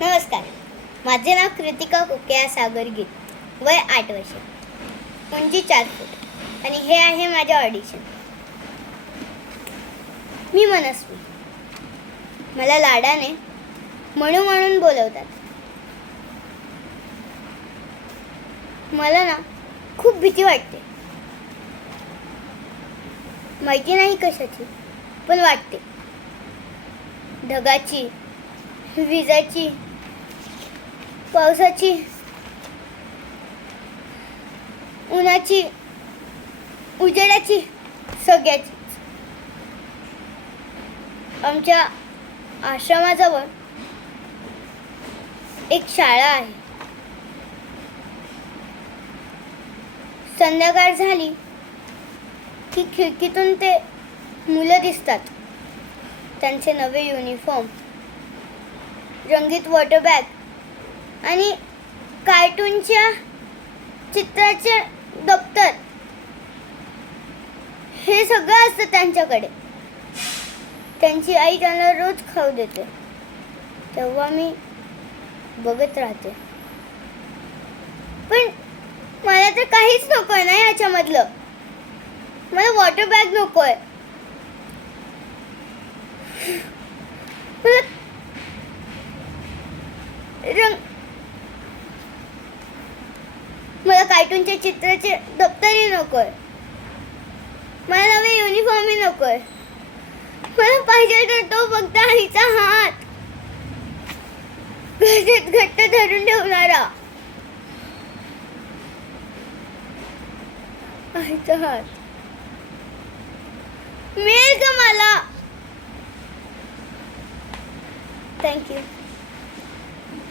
नमस्कार. माझे नाव कृतिका कोकेया सागर गीत. वय 8 वर्ष. उंची 4 फूट. आणि हे आहे माझे ऑडिशन. मी मनस्वी. मला लाडाने म्हणू म्हणून बोलवतात. मला ना खूप भीती वाटते. माहिती नाही कशाची, पण वाटते. ढगाची, विजाची, पावसाची, उन्हाची, उजेडाची, सगळ्याची. आमच्या आश्रमाजवळ एक शाळा आहे. संध्याकाळ झाली की खिडकीतून ते मुलं दिसतात. त्यांचे नवे युनिफॉर्म, रंगीत वॉटर बॅग आणि कार्टूनच्या चित्राचे दप्तर, हे सगळं असतं त्यांच्याकडे. त्यांची आई त्यांना रोज खाऊ देते. तेव्हा मी बघत राहते. पण मला तर काहीच नकोय ना याच्यामधलं. मला वॉटर बॅग नकोय. मला कार्टूनच्या चित्राचे दप्तरही नकोय. मला नवे युनिफॉर्मही नकोय. मला पाहिजे तर तो फक्त आईचा हात, घट्ट धरून ठेवणारा आईचा हात. मिळेल का मला? थँक्यू.